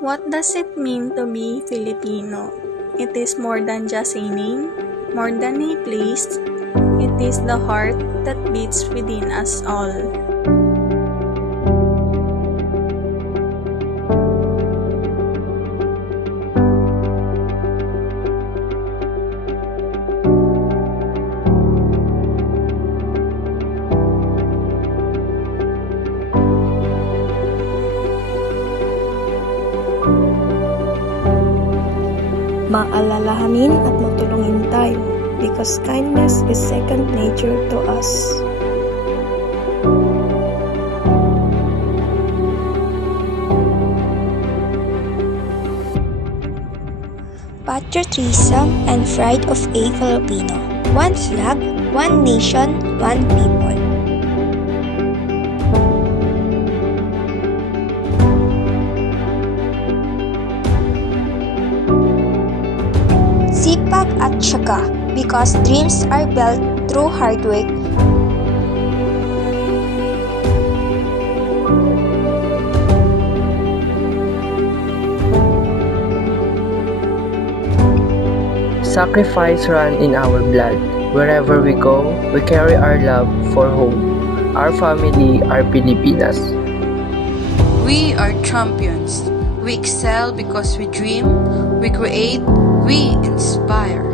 What does it mean to be Filipino? It is more than just a name, more than a place. It is the heart that beats within us all. Maalalahanin at magtulungin tayo because kindness is second nature to us. Patriotism and pride of a Filipino. One flag, one nation, one people. Sipag at tiyaga, because dreams are built through hard work. Sacrifice run in our blood. Wherever we go, we carry our love for home, our family, our Pilipinas. We are champions. We excel because we dream, we create, we inspire.